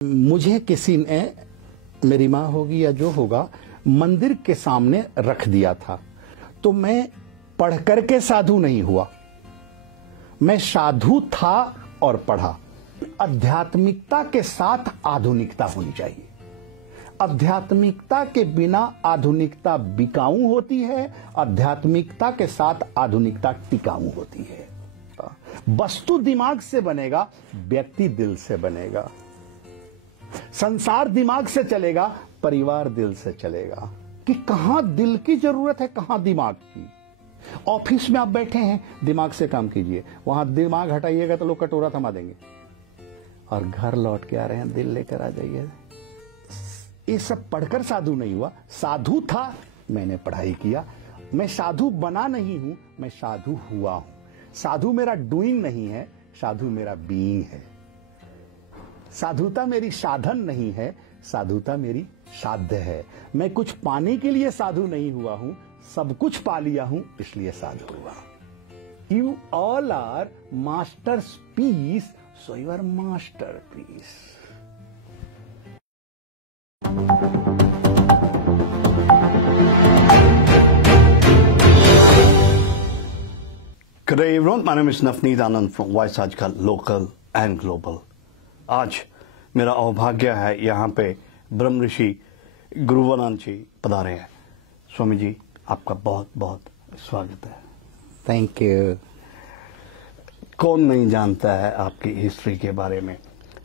मुझे किसी ने, मेरी माँ होगी या जो होगा, मंदिर के सामने रख दिया था। तो मैं पढ़ करके साधु नहीं हुआ, मैं साधु था और पढ़ा। आध्यात्मिकता के साथ आधुनिकता होनी चाहिए। आध्यात्मिकता के बिना आधुनिकता बिकाऊ होती है, आध्यात्मिकता के साथ आधुनिकता टिकाऊ होती है। वस्तु दिमाग से बनेगा, व्यक्ति दिल से बनेगा। संसार दिमाग से चलेगा, परिवार दिल से चलेगा। कि कहां दिल की जरूरत है, कहां दिमाग की। ऑफिस में आप बैठे हैं, दिमाग से काम कीजिए। वहां दिमाग हटाइएगा तो लोग कटोरा थमा देंगे। और घर लौट के आ रहे हैं, दिल लेकर आ जाइए। ये सब पढ़कर साधु नहीं हुआ। साधु था, मैंने पढ़ाई किया। मैं साधु बना नहीं हूं, मैं साधु हुआ हूं। साधु मेरा डूइंग नहीं है, साधु मेरा बीइंग है। साधुता मेरी साधन नहीं है, साधुता मेरी साध्य है। मैं कुछ पाने के लिए साधु नहीं हुआ हूं, सब कुछ पा लिया हूं, इसलिए साधु हुआ। You all are masters piece, so you are master piece. Good day everyone, my name is Navneet Anand from Voice आजकल लोकल एंड ग्लोबल। आज मेरा सौभाग्य है यहाँ पे ब्रह्म ऋषि गुरुवनानंद जी पधारे हैं। स्वामी जी, आपका बहुत बहुत स्वागत है। Thank you. कौन नहीं जानता है आपकी हिस्ट्री के बारे में।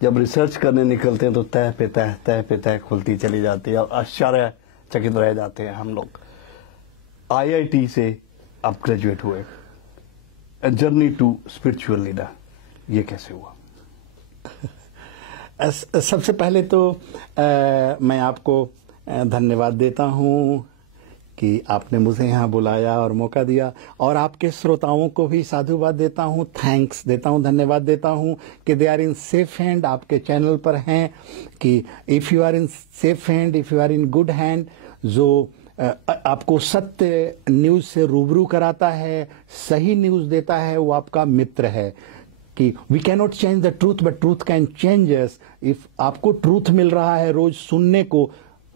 जब रिसर्च करने निकलते हैं तो तह पे तह खुलती चली जाती है और आश्चर्यचकित रह जाते हैं हम लोग। IIT से आप ग्रेजुएट हुए, जर्नी टू स्पिरिचुअल लीडर, ये कैसे हुआ? सबसे पहले तो मैं आपको धन्यवाद देता हूं कि आपने मुझे यहाँ बुलाया और मौका दिया, और आपके श्रोताओं को भी साधुवाद देता हूँ, थैंक्स देता हूँ, धन्यवाद देता हूँ कि they are in safe hand, आपके चैनल पर हैं। कि if you are in safe hand, if you are in good hand, जो आपको सत्य न्यूज़ से रूबरू कराता है, सही न्यूज़ देता है, वो आपका मित्र है। कि we can not change the truth but truth can change us. If आपको ट्रूथ मिल रहा है रोज सुनने को,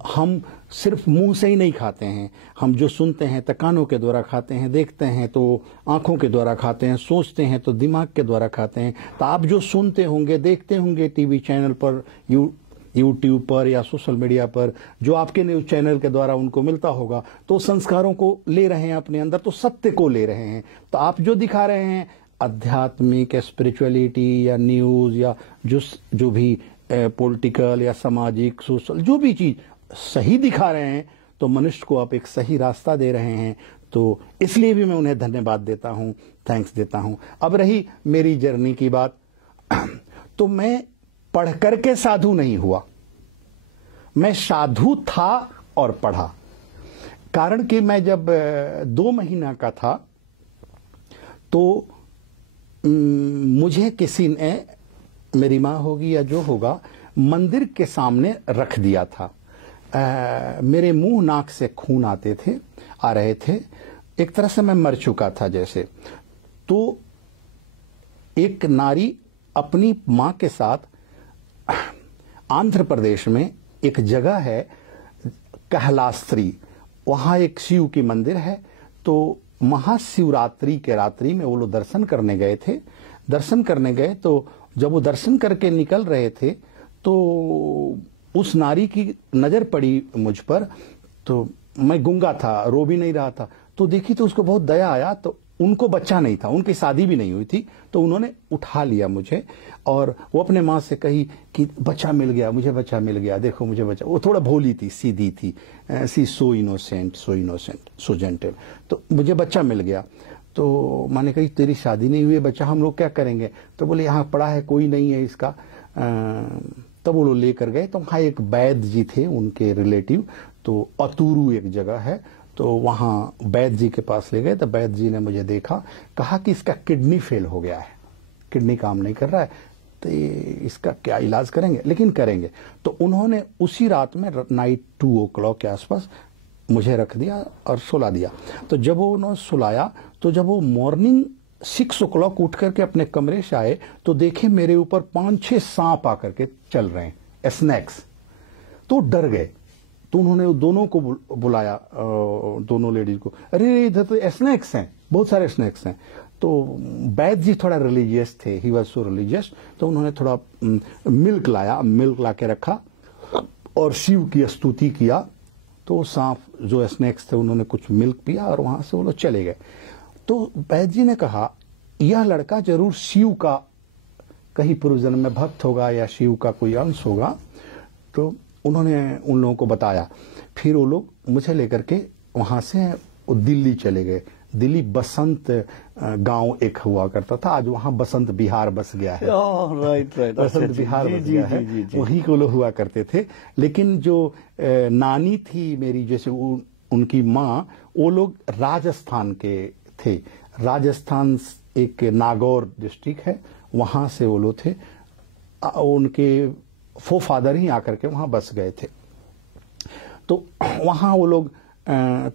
हम सिर्फ मुंह से ही नहीं खाते हैं, हम जो सुनते हैं तो कानों के द्वारा खाते हैं, देखते हैं तो आंखों के द्वारा खाते हैं, सोचते हैं तो दिमाग के द्वारा खाते हैं। तो आप जो सुनते होंगे, देखते होंगे टीवी चैनल पर, यूट्यूब पर या सोशल मीडिया पर, जो आपके न्यूज चैनल के द्वारा उनको मिलता होगा, तो संस्कारों को ले रहे हैं अपने अंदर, तो सत्य को ले रहे हैं। तो आप जो दिखा रहे हैं आध्यात्मिक या स्पिरिचुअलिटी या न्यूज या जो भी पॉलिटिकल या सामाजिक सोशल जो भी चीज सही दिखा रहे हैं, तो मनुष्य को आप एक सही रास्ता दे रहे हैं। तो इसलिए भी मैं उन्हें धन्यवाद देता हूं, थैंक्स देता हूं। अब रही मेरी जर्नी की बात, तो मैं पढ़ करके साधु नहीं हुआ, मैं साधु था और पढ़ा। कारण कि मैं जब 2 महीना का था तो मुझे किसी ने, मेरी माँ होगी या जो होगा, मंदिर के सामने रख दिया था। मेरे मुंह नाक से खून आ रहे थे, एक तरह से मैं मर चुका था जैसे। तो एक नारी अपनी माँ के साथ आंध्र प्रदेश में एक जगह है कहलास्त्री, वहां एक शिव की मंदिर है। तो महाशिवरात्रि के रात्रि में वो लोग दर्शन करने गए थे। दर्शन करने गए तो जब वो दर्शन करके निकल रहे थे तो उस नारी की नजर पड़ी मुझ पर। तो मैं गूंगा था, रो भी नहीं रहा था। तो देखी तो उसको बहुत दया आया। तो उनको बच्चा नहीं था, उनकी शादी भी नहीं हुई थी, तो उन्होंने उठा लिया मुझे और वो अपने माँ से कही कि बच्चा मिल गया, मुझे बच्चा मिल गया, देखो मुझे बच्चा। वो थोड़ा भोली थी, सीधी थी, सी सो इनोसेंट, सो जेंटल। तो मुझे बच्चा मिल गया। तो मैंने कही तेरी शादी नहीं हुई, बच्चा हम लोग क्या करेंगे? तो बोले यहाँ पड़ा है, कोई नहीं है इसका। तब वो लोग लेकर गए। तो वहाँ एक वैद्य जी थे, उनके रिलेटिव, तो अतुरु एक जगह है, तो वहां वैद्य जी के पास ले गए। तो वैद्य जी ने मुझे देखा, कहा कि इसका किडनी फेल हो गया है, किडनी काम नहीं कर रहा है, तो इसका क्या इलाज करेंगे? लेकिन करेंगे। तो उन्होंने उसी रात में नाइट 2 o'clock के आसपास मुझे रख दिया और सुला दिया। तो जब वो उन्होंने सुलाया, तो जब वो मॉर्निंग 6 o'clock उठ करके अपने कमरे से आए तो देखे मेरे ऊपर 5-6 सांप आकर के चल रहे हैं, स्नैक्स। तो डर गए, तो उन्होंने दोनों को बुलाया, दोनों लेडीज को, अरे इधर तो स्नैक्स हैं, बहुत सारे स्नैक्स हैं। तो वैद्य जी थोड़ा रिलीजियस थे, ही वॉज सो रिलीजियस, तो उन्होंने थोड़ा मिल्क लाया, मिल्क ला के रखा और शिव की स्तुति किया। तो सांप जो स्नैक्स थे उन्होंने कुछ मिल्क पिया और वहां से वो लोग चले गए। तो वैद्य जी ने कहा यह लड़का जरूर शिव का कहीं पूर्व जन्म में भक्त होगा या शिव का कोई अंश होगा। तो उन्होंने उन लोगों को बताया। फिर वो लोग मुझे लेकर के वहां से दिल्ली चले गए। दिल्ली बसंत गांव एक हुआ करता था, आज वहां बसंत विहार बस गया है। राइट राइट, बसंत विहार बस गया है, वहीं को लोग हुआ करते थे। लेकिन जो नानी थी मेरी, जैसे उनकी माँ, वो लोग राजस्थान के थे। राजस्थान एक नागौर डिस्ट्रिक्ट है, वहां से वो लोग थे। उनके फोफादर ही आकर के वहां बस गए थे। तो वहां वो लोग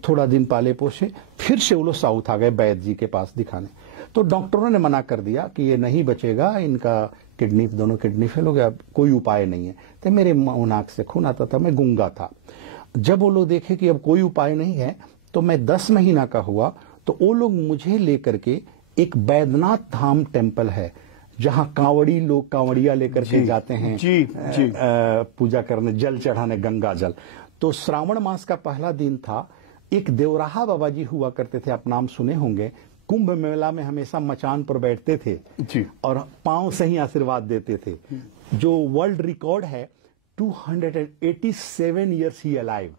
थोड़ा दिन पाले पोसे, फिर से वो लोग साउथ आ गए वैद्य जी के पास दिखाने। तो डॉक्टरों ने मना कर दिया कि ये नहीं बचेगा, इनका किडनी, दोनों किडनी फेल हो गया, कोई उपाय नहीं है। तो मेरे नाक से खून आता था, मैं गूंगा था। जब वो लोग देखे कि अब कोई उपाय नहीं है, तो मैं 10 महीना का हुआ, तो वो लोग मुझे लेकर के एक बैद्यनाथ धाम टेम्पल है, जहां कांवड़ी लोग कांवड़िया लेकर के जाते हैं पूजा करने, जल चढ़ाने, गंगा जल। तो श्रावण मास का पहला दिन था। एक देवराहा बाबा जी हुआ करते थे, आप नाम सुने होंगे। कुंभ मेला में हमेशा मचान पर बैठते थे जी, और पांव से ही आशीर्वाद देते थे। जो वर्ल्ड रिकॉर्ड है 287 years he alive.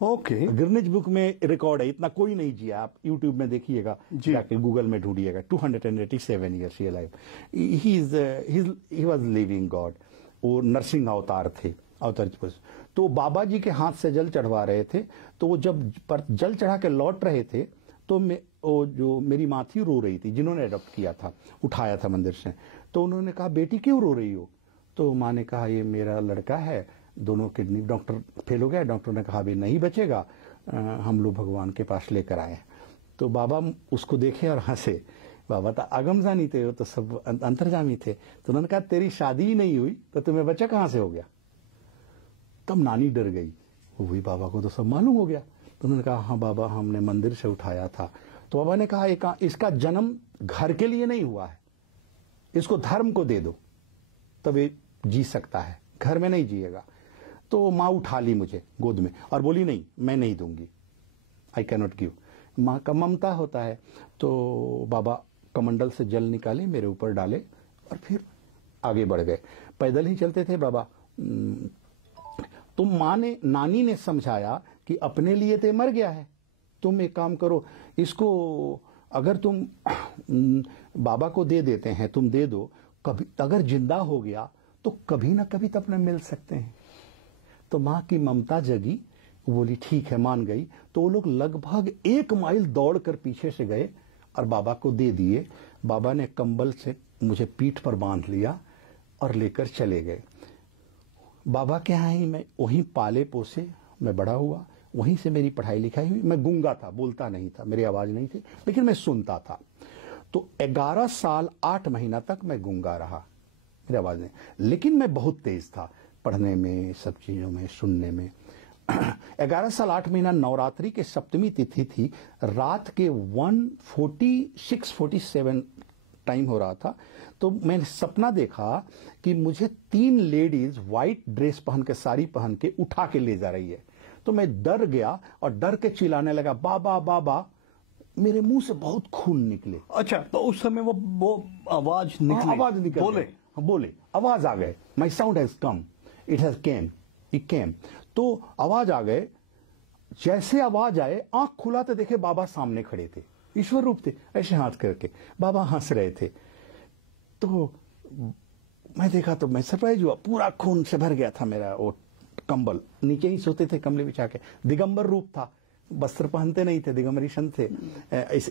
Okay, Guinness book में रिकॉर्ड है, इतना कोई नहीं जिया। आप यूट्यूब में देखिएगा, जाके गूगल में ढूंढिएगा, 287 years he alive. He was living God. वो नरसिंह अवतार थे, अवतार। तो बाबा जी के हाथ से जल चढ़वा रहे थे। तो वो जब जल चढ़ा के लौट रहे थे, तो वो जो मेरी माँ थी रो रही थी, जिन्होंने अडॉप्ट किया था, उठाया था मंदिर से। तो उन्होंने कहा बेटी क्यों रो रही हो? तो माँ ने कहा ये मेरा लड़का है, दोनों किडनी डॉक्टर फेल हो गया। डॉक्टर ने कहा अभी नहीं बचेगा, हम लोग भगवान के पास लेकर आए। तो बाबा उसको देखे और हंसे। बाबा तो आगमजानी थे, वो तो सब अंतर्जामी थे। तो उन्होंने कहा तेरी शादी ही नहीं हुई तो तुम्हें बच्चा कहां से हो गया? तब नानी डर गई, वही बाबा को तो सब मालूम हो गया। तो उन्होंने कहा हाँ बाबा, हमने मंदिर से उठाया था। तो बाबा ने कहा इसका जन्म घर के लिए नहीं हुआ है, इसको धर्म को दे दो, तब ये जी सकता है, घर में नहीं जिएगा। तो माँ उठा ली मुझे गोद में और बोली नहीं, मैं नहीं दूंगी, आई कैनॉट गिव। माँ का ममता होता है। तो बाबा कमंडल से जल निकाले, मेरे ऊपर डाले और फिर आगे बढ़ गए। पैदल ही चलते थे बाबा। तो नानी ने समझाया कि अपने लिए तो मर गया है, तुम एक काम करो, इसको अगर तुम बाबा को दे देते हैं, तुम दे दो, कभी अगर जिंदा हो गया तो कभी ना कभी तो अपने मिल सकते हैं। तो माँ की ममता जगी, बोली ठीक है, मान गई। तो वो लोग लगभग 1 माइल दौड़ कर पीछे से गए और बाबा को दे दिए। बाबा ने कंबल से मुझे पीठ पर बांध लिया और लेकर चले गए। बाबा के यहाँ ही मैं वहीं पाले पोसे मैं बड़ा हुआ, वहीं से मेरी पढ़ाई लिखाई हुई। मैं गूंगा था, बोलता नहीं था, मेरी आवाज नहीं थी, लेकिन मैं सुनता था। तो 11 साल 8 महीना तक मैं गूंगा रहा, मेरी आवाज नहीं, लेकिन मैं बहुत तेज था पढ़ने में, सब चीजों में, सुनने में। 11 साल 8 महीना नवरात्रि के सप्तमी तिथि थी, रात के 1:46-47 टाइम हो रहा था। तो मैंने सपना देखा कि मुझे 3 लेडीज व्हाइट ड्रेस पहन के, साड़ी पहन के उठा के ले जा रही है। तो मैं डर गया और डर के चिल्लाने लगा बाबा बाबा। मेरे मुंह से बहुत खून निकले। अच्छा, तो उस समय वो आवाज निकली? आवाज निकल बोले, आवाज आ गए। My sound has come, it has came, it came. तो आवाज आ गए। जैसे आवाज आए, आंख खुलाते देखे बाबा सामने खड़े थे, ईश्वर रूप थे, ऐसे हाथ करके बाबा हंस रहे थे। तो मैं देखा तो मैं सरप्राइज हुआ, पूरा खून से भर गया था मेरा वो कंबल, नीचे ही सोते थे कमले बिछा के। दिगंबर रूप था, वस्त्र पहनते नहीं थे, दिगंबरीशन थे।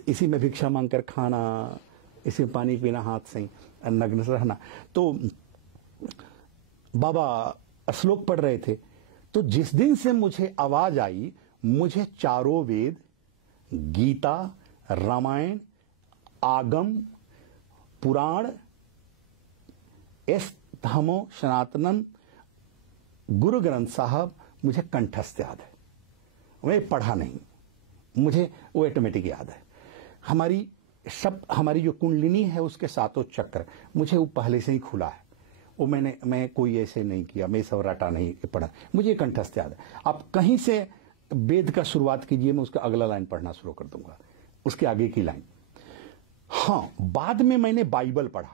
इसी में भिक्षा मांगकर खाना, इसी में पानी पीना, हाथ से ही नग्न रहना। तो बाबा श्लोक पढ़ रहे थे। तो जिस दिन से मुझे आवाज आई, मुझे चारों वेद, गीता, रामायण, आगम, पुराण, धम्मो सनातनम गुरु ग्रंथ साहब मुझे कंठस्थ याद है, मैं पढ़ा नहीं, मुझे वो ऑटोमेटिक याद है। हमारी जो कुंडलिनी है उसके सातों चक्र मुझे वो पहले से ही खुला है, वो मैं कोई ऐसे नहीं किया, मैं सब रटा नहीं पढ़ा, मुझे कंठस्थ याद है। आप कहीं से वेद का शुरुआत कीजिए, मैं उसका अगला लाइन पढ़ना शुरू कर दूंगा, उसके आगे की लाइन। हाँ, बाद में मैंने बाइबल पढ़ा,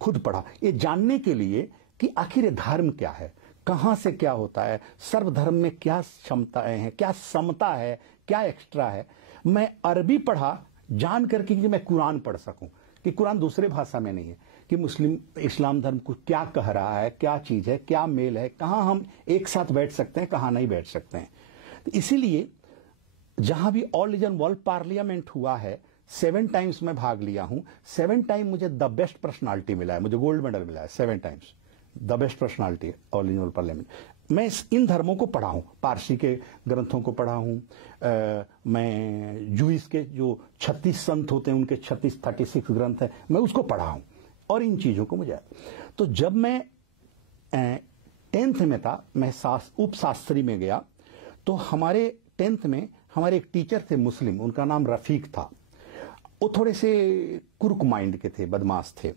खुद पढ़ा, ये जानने के लिए कि आखिर ये धर्म क्या है, कहां से क्या होता है, सर्वधर्म में क्या क्षमताएं हैं, क्या समता है, क्या एक्स्ट्रा है। मैं अरबी पढ़ा जान करके कि मैं कुरान पढ़ सकूं, कि कुरान दूसरे भाषा में नहीं है, कि मुस्लिम इस्लाम धर्म को क्या कह रहा है, क्या चीज है, क्या मेल है, कहां हम एक साथ बैठ सकते हैं, कहां नहीं बैठ सकते हैं। तो इसीलिए जहां भी ऑल रीजन वर्ल्ड पार्लियामेंट हुआ है 7 टाइम्स मैं भाग लिया हूं, 7 टाइम मुझे द बेस्ट पर्सनालिटी मिला है, मुझे गोल्ड मेडल मिला है 7 times, the best personality all region world parliament. मैं इन धर्मों को पढ़ा हूं, पारसी के ग्रंथों को पढ़ा हूं, मैं जूइस के जो 36 संत होते हैं उनके 36 ग्रंथ है, मैं उसको पढ़ा हूं, और इन चीजों को मुझे। तो जब मैं 10th में था, मैं उपशास्त्री में गया, तो हमारे 10th में हमारे एक टीचर थे मुस्लिम, उनका नाम रफीक था। वो थोड़े से कुरुक माइंड के थे, बदमाश थे।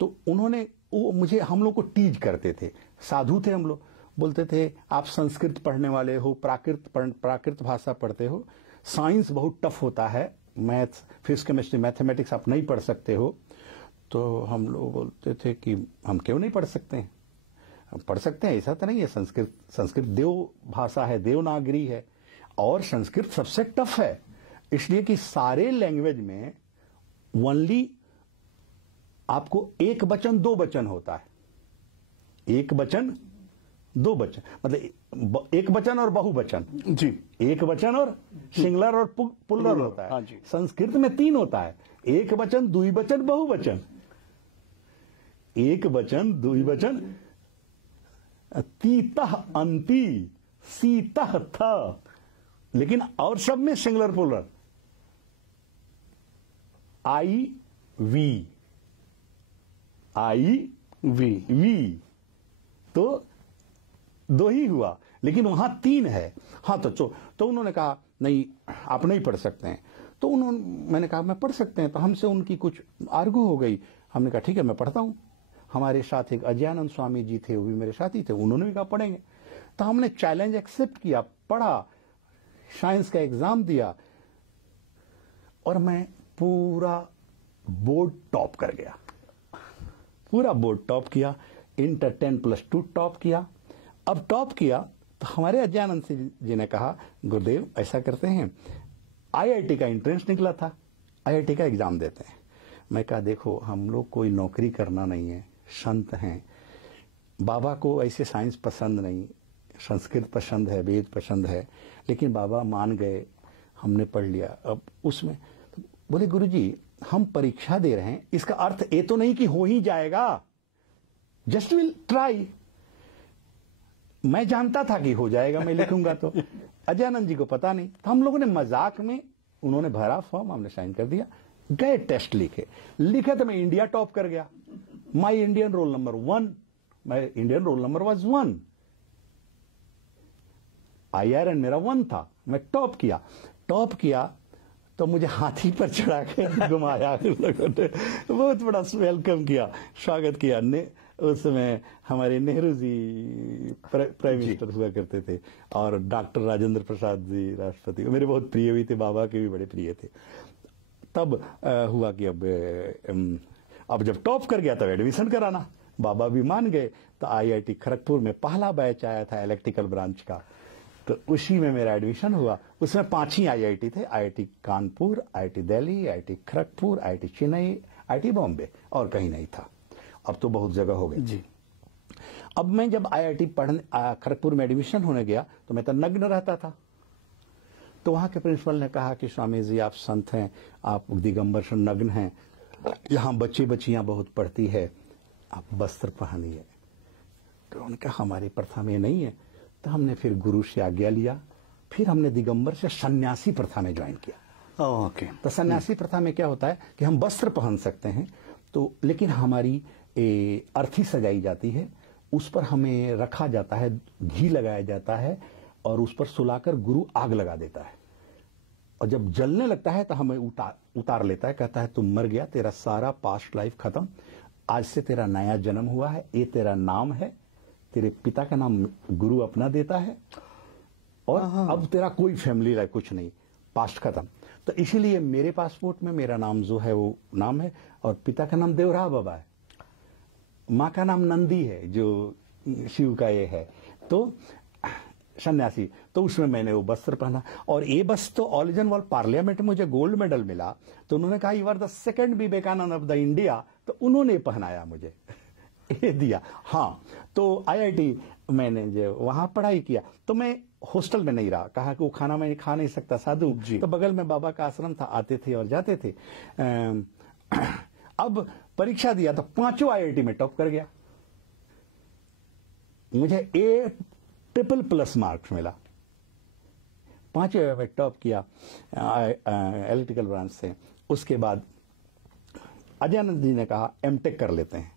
तो उन्होंने मुझे, हम लोग को टीज करते थे, साधु थे हम लोग, बोलते थे आप संस्कृत पढ़ने वाले हो, प्राकृत भाषा पढ़ते हो, साइंस बहुत टफ होता है, मैथ्स, फिजिक्स, केमिस्ट्री, मैथमेटिक्स आप नहीं पढ़ सकते हो। तो हम लोग बोलते थे कि हम क्यों नहीं पढ़ सकते हैं, हम पढ़ सकते हैं, ऐसा तो नहीं है। संस्कृत देव भाषा है, देवनागरी है, और संस्कृत सबसे टफ है, इसलिए कि सारे लैंग्वेज में ओनली आपको एक वचन 2 वचन होता है, एक वचन 2 वचन, मतलब एक वचन और बहुवचन जी, एक वचन और सिंगुलर और पुलर होता है। हाँ जी। संस्कृत में 3 होता है, एक वचन, द्विवचन, बहुवचन, एक वचन, द्विवचन, तीतः अंति, सीतः था, लेकिन और सब में सिंगुलर पुलर, आई वी, तो 2 ही हुआ, लेकिन वहां 3 है। हाँ, तो उन्होंने कहा नहीं आप नहीं पढ़ सकते हैं। तो मैंने कहा मैं पढ़ सकते हैं। तो हमसे उनकी कुछ आर्गू हो गई। हमने कहा ठीक है मैं पढ़ता हूं। हमारे साथ एक अजयानंद स्वामी जी थे, वो भी मेरे साथी थे, उन्होंने भी कहा पढ़ेंगे। तो हमने चैलेंज एक्सेप्ट किया, पढ़ा, साइंस का एग्जाम दिया, और मैं पूरा बोर्ड टॉप कर गया, पूरा बोर्ड टॉप किया, इंटर 10+2 टॉप किया। अब टॉप किया तो हमारे अजयानंद जी ने कहा गुरुदेव ऐसा करते हैं, आईआईटी का एंट्रेंस निकला था, आईआईटी का एग्जाम देते हैं। मैं कहा देखो हम लोग कोई नौकरी करना नहीं है, संत हैं, बाबा को ऐसे साइंस पसंद नहीं, संस्कृत पसंद है, वेद पसंद है, लेकिन बाबा मान गए, हमने पढ़ लिया। अब उसमें तो बोले गुरुजी हम परीक्षा दे रहे हैं, इसका अर्थ ये तो नहीं कि हो ही जाएगा, जस्ट विल ट्राई। मैं जानता था कि हो जाएगा, मैं लिखूंगा तो। अजयानंद जी को पता नहीं, तो हम लोगों ने मजाक में, उन्होंने भरा फॉर्म, हमने साइन कर दिया, गए टेस्ट लिखे तो मैं इंडिया टॉप कर गया। My Indian roll number 1, my Indian roll number was 1, IRN मेरा 1 था, मैं टॉप किया तो मुझे हाथी पर चढ़ा के घुमाया, लोगों ने बहुत बड़ा वेलकम किया, स्वागत किया। उस समय हमारे नेहरू जी प्राइम मिनिस्टर हुआ करते थे, और डॉक्टर राजेंद्र प्रसाद जी राष्ट्रपति, मेरे बहुत प्रिय भी थे, बाबा के भी बड़े प्रिय थे। तब हुआ कि अब जब टॉप कर गया तब एडमिशन कराना, बाबा भी मान गए। तो IIT खड़गपुर में पहला बैच आया था इलेक्ट्रिकल ब्रांच का, तो उसी में मेरा एडमिशन हुआ। उसमें 5 ही IIT थे, IIT Kanpur, IIT Delhi, IIT Kharagpur, IIT Chennai, IIT Bombay, और कहीं नहीं था। अब तो बहुत जगह हो गई जी। अब मैं जब IIT पढ़ने खड़गपुर में एडमिशन होने गया तो मैं तो नग्न रहता था। तो वहां के प्रिंसिपल ने कहा कि स्वामी जी आप संत हैं, आप दिगंबर से नग्न हैं, यहाँ बच्चे बच्चियां बहुत पढ़ती है, आप वस्त्र पहनिए। तो उन्होंने कहा हमारी प्रथा में नहीं है। तो हमने फिर गुरु से आज्ञा लिया, फिर हमने दिगंबर से सन्यासी प्रथा में ज्वाइन किया। ओके। तो सन्यासी प्रथा में क्या होता है कि हम वस्त्र पहन सकते हैं, तो लेकिन हमारी अर्थी सजाई जाती है, उस पर हमें रखा जाता है, घी लगाया जाता है और उस पर सुलाकर गुरु आग लगा देता है और जब जलने लगता है तो हमें उतार लेता है, कहता है तुम मर गया, तेरा सारा पास्ट लाइफ खत्म, आज से तेरा नया जन्म हुआ है, ये तेरा नाम है, तेरे पिता का नाम गुरु अपना देता है और अब तेरा कोई फैमिली लाइफ कुछ नहीं, पास्ट खत्म। तो इसीलिए मेरे पासपोर्ट में मेरा नाम जो है वो नाम है और पिता का नाम देवराह बाबा है, माँ का नाम नंदी है जो शिव का ये है, तो सन्यासी। तो उसमें मैंने वो वस्त्र पहना और ये बस तो ऑल इंडियन वर्ल्ड पार्लियामेंट में मुझे गोल्ड मेडल मिला, तो उन्होंने कहा you are the second Vivekananda of the India, तो उन्होंने पहनाया मुझे ये दिया। हाँ, तो आईआईटी मैंने जो वहां पढ़ाई किया तो मैं हॉस्टल में नहीं रहा, कहा कि वो खाना मैं खा नहीं सकता साधु, तो बगल में बाबा का आश्रम था, आते थे और जाते थे। अब परीक्षा दिया तो 5 आईआईटी में टॉप कर गया, मुझे A++ मार्क्स मिला, 5 में टॉप किया इलेक्ट्रिकल ब्रांच से। उसके बाद अजयानंद जी ने कहा एमटेक कर लेते हैं।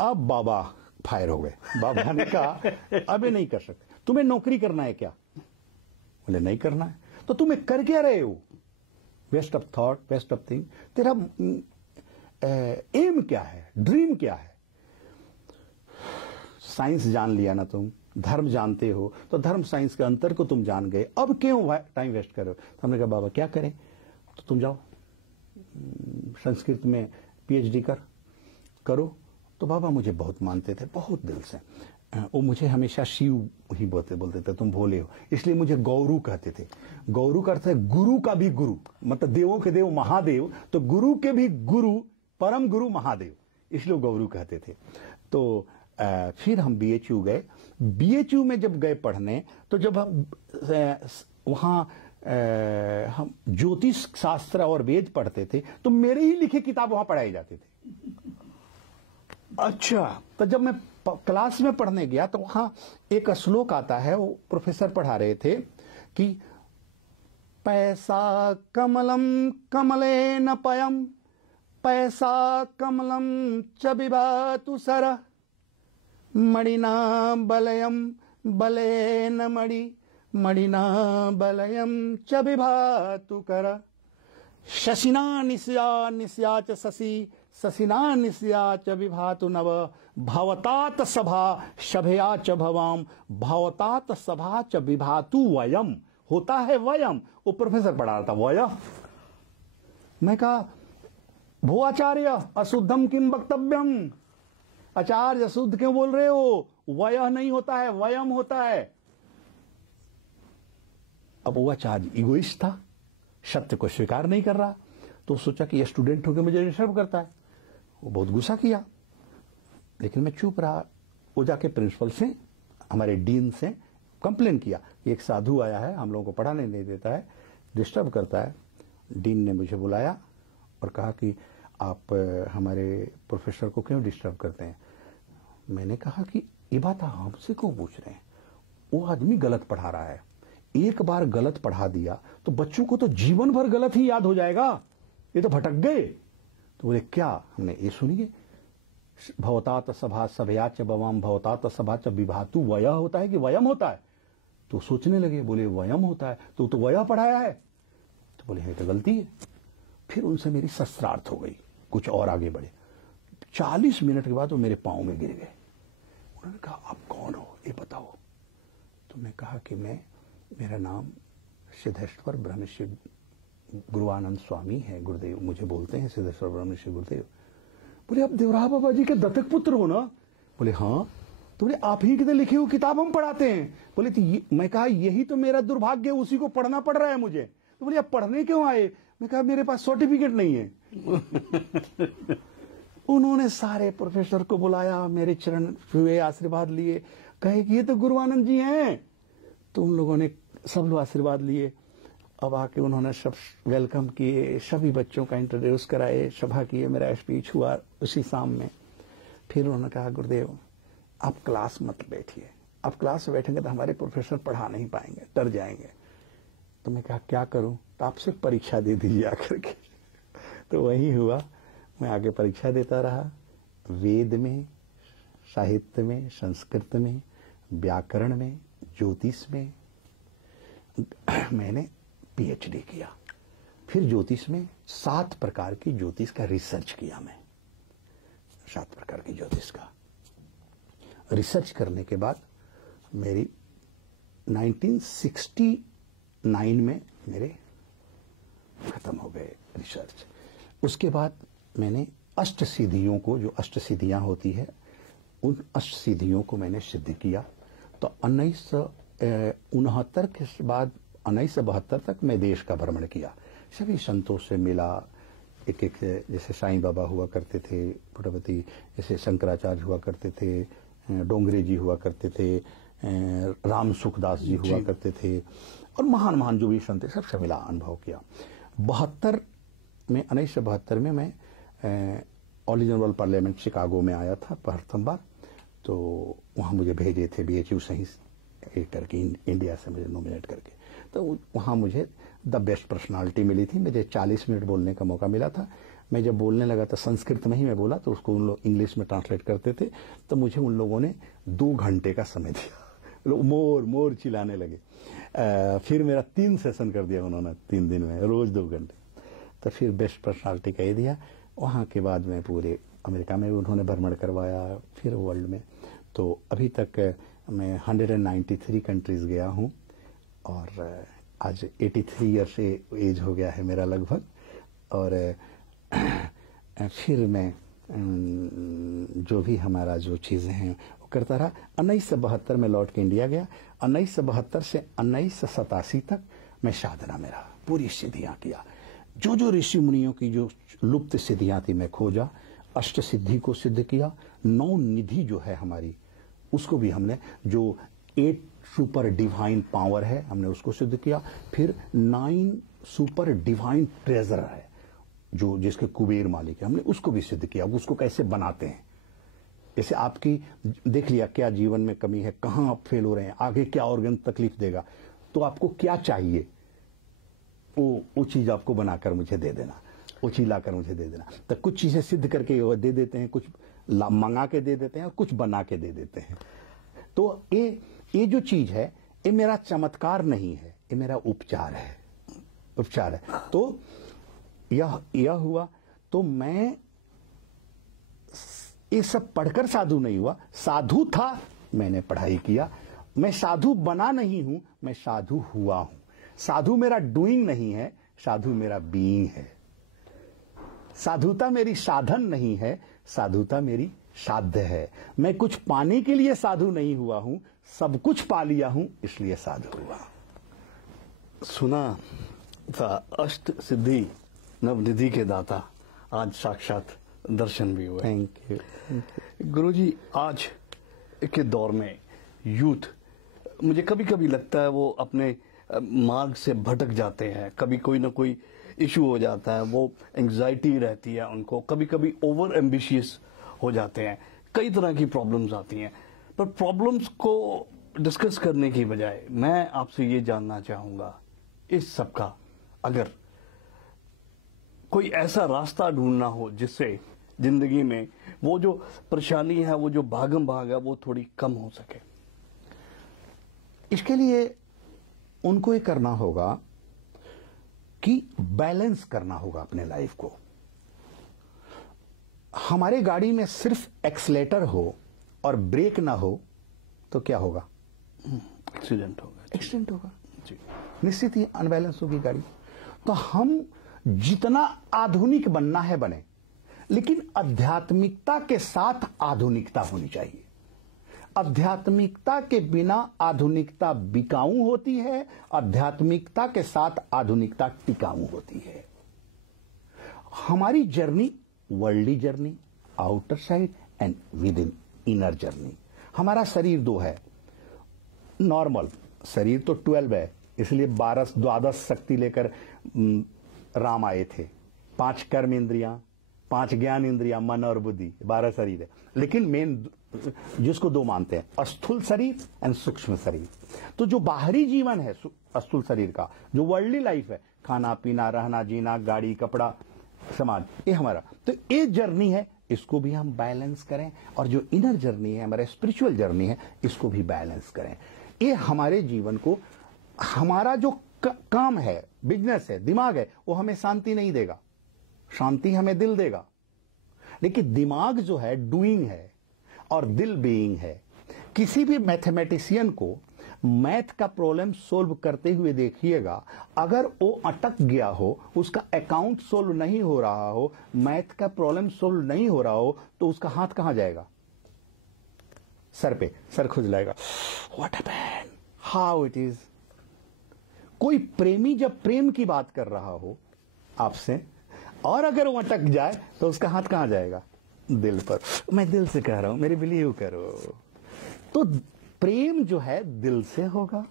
अब बाबा फायर हो गए, बाबा ने कहा अबे नहीं कर सकते, तुम्हें नौकरी करना है क्या? बोले नहीं करना है। तो तुम्हें कर क्या रहे हो? Waste of thought, waste of thing, तेरा एम क्या है, ड्रीम क्या है? साइंस जान लिया ना तुम, धर्म जानते हो, तो धर्म साइंस के अंतर को तुम जान गए, अब क्यों टाइम वेस्ट कर रहे हो? तो हमने कहा बाबा क्या करें? तो तुम जाओ संस्कृत में पीएचडी करो। तो बाबा मुझे बहुत मानते थे, बहुत दिल से, वो मुझे हमेशा शिव ही बोलते थे, तुम भोले हो, इसलिए मुझे गौरू कहते थे। गौरू का अर्थ है गुरु का भी गुरु, मतलब देवों के देव महादेव, तो गुरु के भी गुरु, परम गुरु महादेव, इसलिए गौरू कहते थे। तो फिर हम बीएचयू गए। बीएचयू में जब गए पढ़ने, तो जब हम वहां हम ज्योतिष शास्त्र और वेद पढ़ते थे, तो मेरे ही लिखे किताब वहां पढ़ाए जाते थे। अच्छा, तो जब मैं क्लास में पढ़ने गया तो वहां एक श्लोक आता है, वो प्रोफेसर पढ़ा रहे थे कि पैसा कमलम कमले न पयम, पैसा कमलम च विभातु सर, मणिना बलयम बले न मणि, मणिना बलयम च विभातु कर, शशिना निस्या निस्या च शशि, शशिना निस्या च विभातु नव, भवतात सभा शभया च भवाम, भवतात सभा च विभातु वयम, होता है वयम। वो प्रोफेसर पढ़ा रहा था वय। मैं कहा भो आचार्य अशुद्धम किम वक्तव्यम, आचार्य अशुद्ध क्यों बोल रहे हो? वय नहीं होता है, वयम होता है। अब वो आचार्य इगोइस्ट था, सत्य को स्वीकार नहीं कर रहा, तो सोचा कि ये स्टूडेंट होकर मुझे डिस्टर्ब करता है। वो बहुत गुस्सा किया, लेकिन मैं चुप रहा। वो जाके प्रिंसिपल से, हमारे डीन से कंप्लेन किया, एक साधु आया है, हम लोगों को पढ़ाने नहीं देता है, डिस्टर्ब करता है। डीन ने मुझे बुलाया और कहा कि आप हमारे प्रोफेसर को क्यों डिस्टर्ब करते हैं? मैंने कहा कि ये बात हमसे क्यों पूछ रहे हैं? वो आदमी गलत पढ़ा रहा है, एक बार गलत पढ़ा दिया तो बच्चों को तो जीवन भर गलत ही याद हो जाएगा, ये तो भटक गए। तो बोले क्या? हमने ये सुनिए, भवतात सभा सभया च भवाम, भवतात सभा च विभातु, वय होता है कि वयम होता है? तो सोचने लगे, बोले वयम होता है, तो वय पढ़ाया है। तो बोले ये तो गलती है। फिर उनसे मेरी शस्त्रार्थ हो गई, कुछ और आगे बढ़े। 40 मिनट के बाद वो मेरे पांव में गिर गए। उन्होंने कहा आप कौन हो, ये बताओ। तो मैं कहा कि मेरा नाम सिद्धेश्वर ब्रह्मश्री गुरुआनंद स्वामी है, गुरुदेव मुझे बोलते हैं, सिद्धेश्वर ब्रह्मश्री गुरुदेव। बोले आप देवराह बाबा जी के दत्तक पुत्र हो ना? बोले हाँ। तो बोले आप ही की लिखी हुई किताब हम पढ़ाते हैं। बोले तो मैं कहा यही तो मेरा दुर्भाग्य है, उसी को पढ़ना पड़ रहा है मुझे। तो बोले आप पढ़ने क्यों आए? मैं कहा मेरे पास सर्टिफिकेट नहीं है। उन्होंने सारे प्रोफेसर को बुलाया, मेरे चरण छुए, आशीर्वाद लिए, कहे कि ये तो गुरुआनंद जी हैं। तो उन लोगों ने सब लोग आशीर्वाद लिए। अब आके उन्होंने सब वेलकम किए, सभी बच्चों का इंट्रोड्यूस कराए, सभा किए, मेरा स्पीच हुआ उसी शाम में। फिर उन्होंने कहा गुरुदेव आप क्लास मत बैठिए, आप क्लास में बैठेंगे तो हमारे प्रोफेसर पढ़ा नहीं पाएंगे, डर जाएंगे। तो मैं कहा क्या करूं? तो आप सिर्फ परीक्षा दे दीजिए आकर के। तो वही हुआ, मैं आगे परीक्षा देता रहा, वेद में, साहित्य में, संस्कृत में, व्याकरण में, ज्योतिष में मैंने पीएचडी किया। फिर ज्योतिष में 7 प्रकार की ज्योतिष का रिसर्च किया। मैं 7 प्रकार की ज्योतिष का रिसर्च करने के बाद मेरी 1969 में मेरे खत्म हो गए रिसर्च। उसके बाद मैंने अष्टसिद्धियों को, जो अष्टसिद्धियां होती है, उन अष्टसिद्धियों को मैंने सिद्ध किया। तो 1969 के बाद 1972 तक मैं देश का भ्रमण किया, सभी संतों से मिला। एक एक जैसे साईं बाबा हुआ करते थे पुटपति, जैसे शंकराचार्य हुआ करते थे, डोंगरे जी हुआ करते थे, राम सुखदास जी हुआ करते थे, और महान महान जो भी संत सबसे मिला, अनुभव किया। 1972 में मैं all India world parliament Chicago में आया था प्रथम बार। तो वहां मुझे भेजे थे BHU सही करके, इंडिया से मुझे नॉमिनेट करके। तो वहां मुझे द बेस्ट पर्सनालिटी मिली थी। मुझे 40 मिनट बोलने का मौका मिला था। मैं जब बोलने लगा तो संस्कृत में ही मैं बोला, तो उसको उन लोग इंग्लिश में ट्रांसलेट करते थे। तो मुझे उन लोगों ने 2 घंटे का समय दिया। लोग मोर मोर चिल्लाने लगे। फिर मेरा 3 सेशन कर दिया उन्होंने 3 दिन में, रोज 2 घंटे। तो फिर बेस्ट पर्सनालिटी का ही दिया। वहां के बाद में पूरे अमेरिका में उन्होंने भ्रमण करवाया, फिर वर्ल्ड में। तो अभी तक मैं 193 कंट्रीज गया हूं, और आज 83 ईयर से एज हो गया है मेरा लगभग। और फिर मैं जो भी हमारा जो चीजें हैं वो करता रहा। 1972 में लौट के इंडिया गया। 1972 से 1987 तक मैं साधना में रहा, पूरी सिद्धियां किया। जो जो ऋषि मुनियों की जो लुप्त सिद्धियां थी मैं खोजा, अष्ट सिद्धि को सिद्ध किया। 9 निधि जो है हमारी, उसको भी हमने, जो 8 सुपर डिवाइन पावर है, हमने उसको सिद्ध किया। फिर 9 सुपर डिवाइन ट्रेजर है, जो जिसके कुबेर मालिक है, हमने उसको भी सिद्ध किया। उसको कैसे बनाते हैं, जैसे आपकी देख लिया क्या जीवन में कमी है, कहां आप फेल हो रहे हैं, आगे क्या ऑर्गन तकलीफ देगा, तो आपको क्या चाहिए, वो चीज आपको बनाकर मुझे दे देना, वो चीज लाकर मुझे दे देना। तो कुछ चीजें सिद्ध करके वो दे देते हैं, कुछ मंगा के दे देते हैं, और कुछ बना के दे देते हैं। तो ये जो चीज है, ये मेरा चमत्कार नहीं है, ये मेरा उपचार है, उपचार है। तो यह हुआ। तो मैं ये सब पढ़कर साधु नहीं हुआ, साधु था, मैंने पढ़ाई किया। मैं साधु बना नहीं हूं, मैं साधु हुआ हूं। साधु मेरा डूइंग नहीं है, साधु मेरा बीइंग है। साधुता मेरी साधन नहीं है, साधुता मेरी साध्य है। मैं कुछ पाने के लिए साधु नहीं हुआ हूं, सब कुछ पा लिया हूं, इसलिए साधु हुआ। सुना था अष्ट सिद्धि नवनिधि के दाता, आज साक्षात दर्शन भी हुए। Thank you. गुरुजी, आज के दौर में यूथ, मुझे कभी कभी लगता है वो अपने मार्ग से भटक जाते हैं, कभी कोई ना कोई इशू हो जाता है, वो एंग्जाइटी रहती है उनको, कभी कभी ओवर एम्बिशियस हो जाते हैं, कई तरह की प्रॉब्लम्स आती हैं। पर प्रॉब्लम्स को डिस्कस करने की बजाय मैं आपसे ये जानना चाहूंगा, इस सब का अगर कोई ऐसा रास्ता ढूंढना हो जिससे जिंदगी में वो जो परेशानी है, वो जो भागम भाग है, वो थोड़ी कम हो सके, इसके लिए उनको ये करना होगा कि बैलेंस करना होगा अपने लाइफ को। हमारे गाड़ी में सिर्फ एक्सीलेटर हो और ब्रेक ना हो तो क्या होगा? एक्सीडेंट होगा। एक्सीडेंट होगा जी, निश्चित ही अनबैलेंस होगी गाड़ी। तो हम जितना आधुनिक बनना है बने, लेकिन आध्यात्मिकता के साथ आधुनिकता होनी चाहिए। आध्यात्मिकता के बिना आधुनिकता बिकाऊ होती है, आध्यात्मिकता के साथ आधुनिकता टिकाऊ होती है। हमारी journey worldly journey, outer side and with in inner journey. हमारा शरीर 2 है, नॉर्मल शरीर तो 12 है, इसलिए 12 शक्ति लेकर राम आए थे। 5 कर्म इंद्रियां, 5 ज्ञान इंद्रियां, मन और बुद्धि, 12 शरीर है। लेकिन मेन जिसको 2 मानते हैं, स्थूल शरीर एंड सूक्ष्म शरीर। तो जो बाहरी जीवन है स्थूल शरीर का, जो वर्ल्डली लाइफ है, खाना पीना रहना जीना, गाड़ी कपड़ा समाज, ये हमारा, तो ये जर्नी है इसको भी हम बैलेंस करें, और जो इनर जर्नी है, हमारा स्पिरिचुअल जर्नी है, इसको भी बैलेंस करें। ये हमारे जीवन को, हमारा जो काम है, बिजनेस है, दिमाग है, वो हमें शांति नहीं देगा। शांति हमें दिल देगा, लेकिन दिमाग जो है डूइंग है और दिल बीइंग है। किसी भी मैथमेटिशियन को मैथ का प्रॉब्लम सोल्व करते हुए देखिएगा, अगर वो अटक गया हो, उसका अकाउंट सोल्व नहीं हो रहा हो, मैथ का प्रॉब्लम सोल्व नहीं हो रहा हो, तो उसका हाथ कहां जाएगा? सर पे, सर खुजलाएगा, what happened, how it is. कोई प्रेमी जब प्रेम की बात कर रहा हो आपसे, और अगर वो अटक जाए, तो उसका हाथ कहां जाएगा? दिल पर। मैं दिल से कह रहा हूं, मेरी बिलीव करो। तो प्रेम जो है दिल से होगा,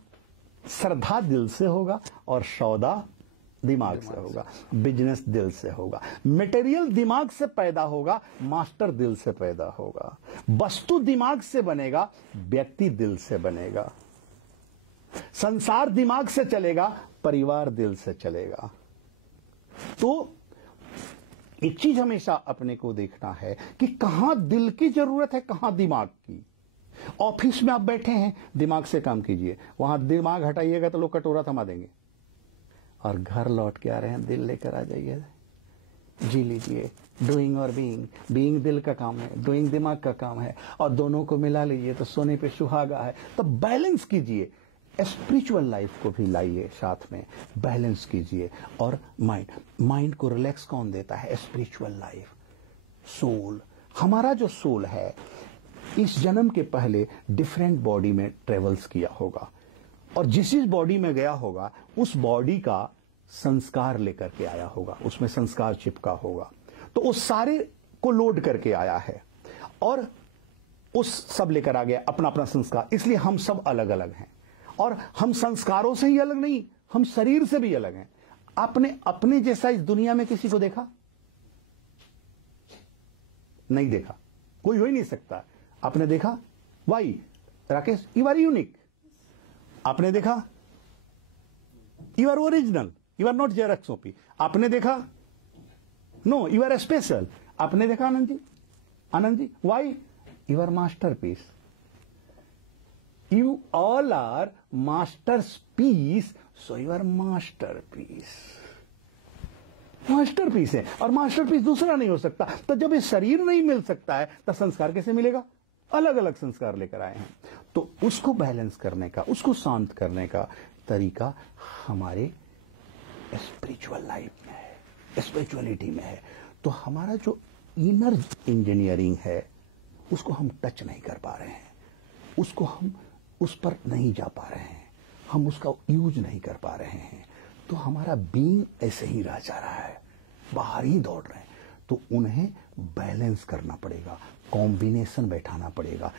श्रद्धा दिल से होगा, और सौदा दिमाग से होगा, बिजनेस दिल से होगा, मटेरियल दिमाग से पैदा होगा, मास्टर दिल से पैदा होगा, वस्तु दिमाग से बनेगा, व्यक्ति दिल से बनेगा, संसार दिमाग से चलेगा, परिवार दिल से चलेगा। तो एक चीज हमेशा अपने को देखना है कि कहां दिल की जरूरत है, कहां दिमाग की। ऑफिस में आप बैठे हैं, दिमाग से काम कीजिए, वहां दिमाग हटाइएगा तो लोग कटोरा थमा देंगे। और घर लौट के आ रहे हैं, दिल लेकर आ जाइए, जी लीजिए। डूइंग और बीइंग, बीइंग दिल का काम है, डूइंग दिमाग का काम है, और दोनों को मिला लीजिए तो सोने पे सुहागा है। तो बैलेंस कीजिए, स्पिरिचुअल लाइफ को भी लाइए साथ में, बैलेंस कीजिए। और माइंड को रिलैक्स कौन देता है? Spiritual life, soul. हमारा जो सोल है, इस जन्म के पहले डिफरेंट बॉडी में ट्रेवल्स किया होगा, और जिस बॉडी में गया होगा, उस बॉडी का संस्कार लेकर के आया होगा, उसमें संस्कार चिपका होगा। तो उस सारे को लोड करके आया है, और उस सब लेकर आ गया अपना अपना संस्कार। इसलिए हम सब अलग अलग हैं, और हम संस्कारों से ही अलग नहीं, हम शरीर से भी अलग हैं। आपने अपने जैसा इस दुनिया में किसी को देखा? नहीं देखा, कोई हो ही नहीं सकता। आपने देखा? Why Rakesh, you are unique. आपने देखा? You are original, you are not xerox copy. आपने देखा? No, you are special. आपने देखा Anand ji? Anand ji, why? You are masterpiece. You all are masterpiece, so you are masterpiece. Masterpiece है, और मास्टरपीस दूसरा नहीं हो सकता। तो जब ये शरीर नहीं मिल सकता है, तो संस्कार कैसे मिलेगा? अलग अलग संस्कार लेकर आए हैं। तो उसको बैलेंस करने का, उसको शांत करने का तरीका हमारे स्पिरिचुअल लाइफ में है, स्पिरिचुअलिटी में है। तो हमारा जो इनर इंजीनियरिंग है, उसको हम टच नहीं कर पा रहे हैं, उसको हम उस पर नहीं जा पा रहे हैं, हम उसका यूज नहीं कर पा रहे हैं। तो हमारा बीइंग ऐसे ही रह जा रहा है, बाहर ही दौड़ रहे हैं। तो उन्हें बैलेंस करना पड़ेगा, कॉम्बिनेशन बैठाना पड़ेगा।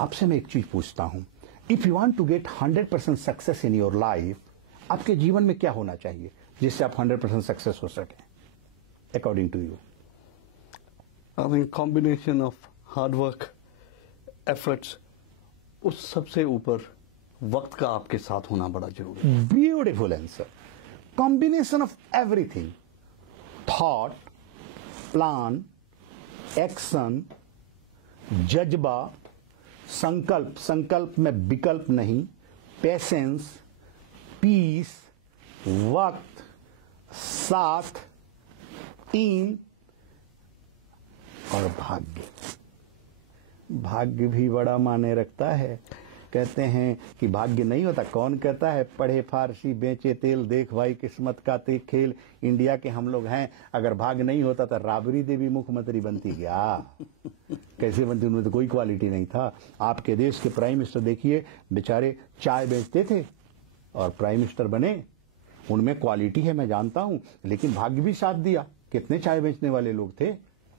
आपसे मैं एक चीज पूछता हूं, if you want to get 100% success in your life, आपके जीवन में क्या होना चाहिए जिससे आप 100% सक्सेस हो सके according to you? I mean combination of hard work, efforts, उस सबसे ऊपर वक्त का आपके साथ होना बड़ा जरूरी है। Beautiful answer. Combination of everything, thought, plan, action, जज्बा, संकल्प, संकल्प में विकल्प नहीं, पेशेंस, पीस, वक्त, साथ, टीम, और भाग्य। भाग्य भी बड़ा माने रखता है। कहते हैं कि भाग्य नहीं होता, कौन कहता है? पढ़े फारसी बेचे तेल, देख भाई किस्मत का ते खेल। इंडिया के हम लोग हैं, अगर भाग्य नहीं होता तो राबड़ी देवी मुख्यमंत्री बनती क्या? कैसे बनती? उनमें तो कोई क्वालिटी नहीं था। आपके देश के प्राइम मिनिस्टर देखिए, बेचारे चाय बेचते थे और प्राइम मिनिस्टर बने। उनमें क्वालिटी है, मैं जानता हूं, लेकिन भाग्य भी साथ दिया। कितने चाय बेचने वाले लोग थे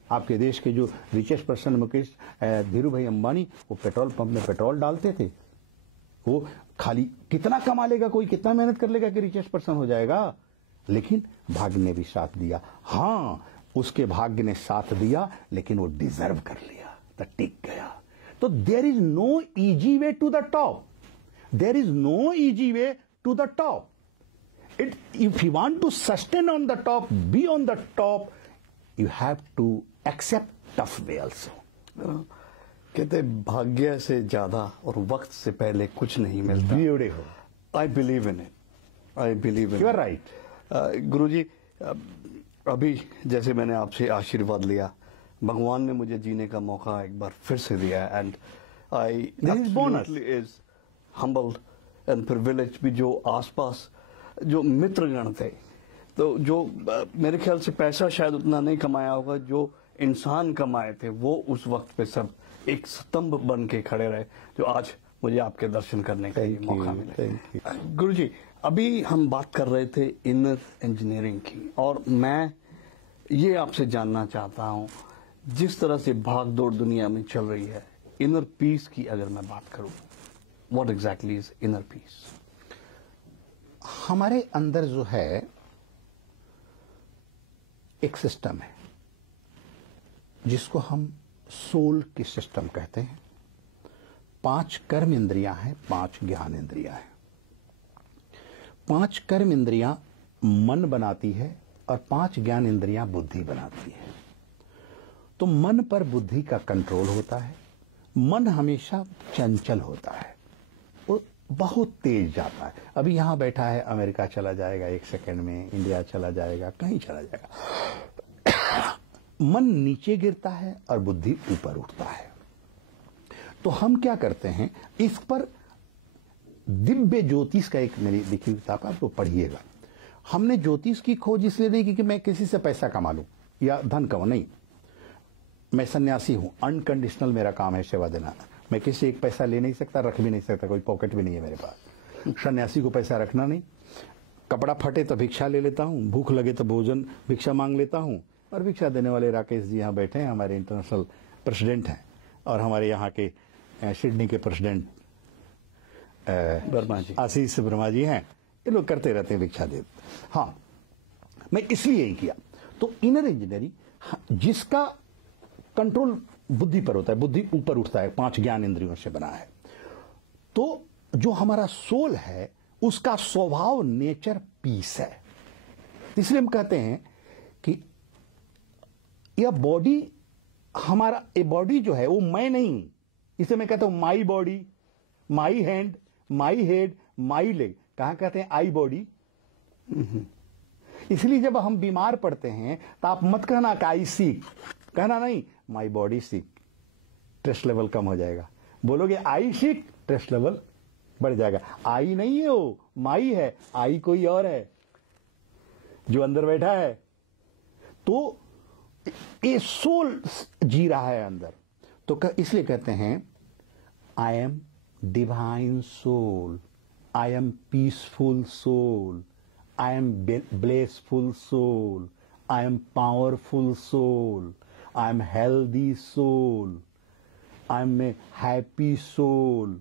आपके देश के। जो रिचेस्ट पर्सन मुकेश धीरू भाई अंबानी, वो पेट्रोल पंप में पेट्रोल डालते थे। वो खाली कितना कमा लेगा कोई, कितना मेहनत कर लेगा कि रिचेस्ट पर्सन हो जाएगा? लेकिन भाग्य ने भी साथ दिया। हां, उसके भाग्य ने साथ दिया, लेकिन वो डिजर्व कर लिया, तो टिक गया। तो there is no easy way to the top, there is no easy way to the top. If you want to sustain on the top, be on the top, you have to accept tough way also. कहते भाग्य से ज्यादा और वक्त से पहले कुछ नहीं मिलता. Beautiful. I believe in it. I believe in it. You are right. गुरुजी, अभी जैसे मैंने आपसे आशीर्वाद लिया, भगवान ने मुझे जीने का मौका एक बार फिर से दिया, and I absolutely is humbled and privileged भी जो आसपास जो मित्रगण थे, तो जो मेरे ख्याल से पैसा शायद उतना नहीं कमाया होगा जो इंसान कमाए थे, वो उस वक्त पे सब एक स्तंभ बन के खड़े रहे, जो आज मुझे आपके दर्शन करने का मौका मिला. गुरुजी, अभी हम बात कर रहे थे इनर इंजीनियरिंग की, और मैं ये आपसे जानना चाहता हूं, जिस तरह से भाग दौड़ दुनिया में चल रही है, इनर पीस की अगर मैं बात करूं, what exactly is inner peace? हमारे अंदर जो है एक सिस्टम है जिसको हम सोल की सिस्टम कहते हैं. 5 कर्म इंद्रियां हैं, 5 ज्ञान इंद्रियां हैं. 5 कर्म इंद्रियां मन बनाती है और 5 ज्ञान इंद्रियां बुद्धि बनाती है. तो मन पर बुद्धि का कंट्रोल होता है. मन हमेशा चंचल होता है, वो बहुत तेज जाता है. अभी यहां बैठा है, अमेरिका चला जाएगा 1 सेकंड में, इंडिया चला जाएगा, कहीं चला जाएगा. मन नीचे गिरता है और बुद्धि ऊपर उठता है. तो हम क्या करते हैं, इस पर दिव्य ज्योतिष का एक मेरी लिखी हुई किताब, आप तो पढ़िएगा. हमने ज्योतिष की खोज इसलिए नहीं की कि मैं किसी से पैसा कमा लूं या धन कमाऊं, नहीं. मैं सन्यासी हूं, अनकंडीशनल मेरा काम है सेवा देना. मैं किसी से एक पैसा ले नहीं सकता, रख भी नहीं सकता, कोई पॉकेट भी नहीं है मेरे पास. सन्यासी को पैसा रखना नहीं. कपड़ा फटे तो भिक्षा ले लेता हूं, भूख लगे तो भोजन भिक्षा मांग लेता हूं. और भिक्षा देने वाले राकेश जी यहाँ बैठे हैं, हमारे इंटरनेशनल प्रेसिडेंट हैं, और हमारे यहाँ के सिडनी के प्रेसिडेंट वर्मा जी, आशीष वर्मा जी हैं. ये लोग करते रहते हैं भिक्षा दे. हाँ, मैं इसलिए ही किया. तो इनर इंजीनियरिंग जिसका कंट्रोल बुद्धि पर होता है, बुद्धि ऊपर उठता है, 5 ज्ञान इंद्रियों से बना है. तो जो हमारा सोल है उसका स्वभाव नेचर पीस है. इसलिए हम कहते हैं कि यह बॉडी, हमारा ये बॉडी जो है वो मैं नहीं. इसे मैं कहता हूं my body, my hand, my head, my leg. कहां कहते हैं आई बॉडी. इसलिए जब हम बीमार पड़ते हैं तो आप मत कहना कि आई सिक, कहना नहीं my body sick, stress level कम हो जाएगा. बोलोगे आई सिक, स्ट्रेस लेवल बढ़ जाएगा. आई नहीं है वो, माई है. आई कोई और है जो अंदर बैठा है. तो ये सोल जी रहा है अंदर. तो इसलिए कहते हैं I am divine soul, I am peaceful soul, I am blissful soul, I am powerful soul, I am healthy soul, I am a happy soul.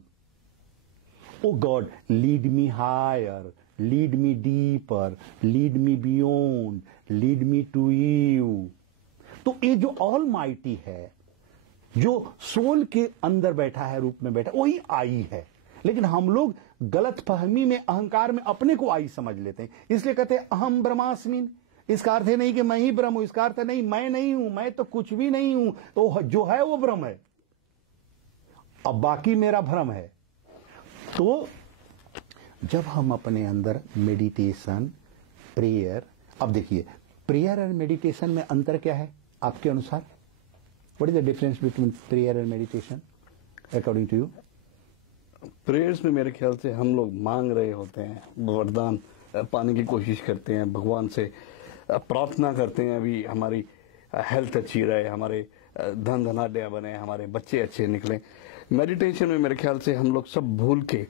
Oh God, lead me higher, lead me deeper, lead me beyond, lead me to you. तो ये जो all mighty है, जो soul के अंदर बैठा है, रूप में बैठा, वही आई है. लेकिन हम लोग गलत फहमी में, अहंकार में अपने को आई समझ लेते हैं. इसलिए कहते हैं अहम ब्रह्मास्मिन. इसका अर्थ है नहीं कि मैं ही ब्रह्म हूं, इसका अर्थ नहीं मैं नहीं हूं, मैं तो कुछ भी नहीं हूं. तो जो है वो ब्रह्म है, अब बाकी मेरा भ्रम है. तो जब हम अपने अंदर मेडिटेशन, प्रेयर, अब देखिए प्रेयर और मेडिटेशन में अंतर क्या है आपके अनुसार? What is the difference between prayer and meditation according to you? Prayers में मेरे ख्याल से हम लोग मांग रहे होते हैं, वरदान पाने की कोशिश करते हैं, भगवान से प्रार्थना करते हैं अभी हमारी हेल्थ अच्छी रहे, हमारे धन धनाढ्य बने, हमारे बच्चे अच्छे निकले. मेडिटेशन में मेरे ख्याल से हम लोग सब भूल के